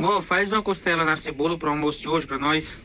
Ó, faz uma costela na cebola pro almoço de hoje pra nós.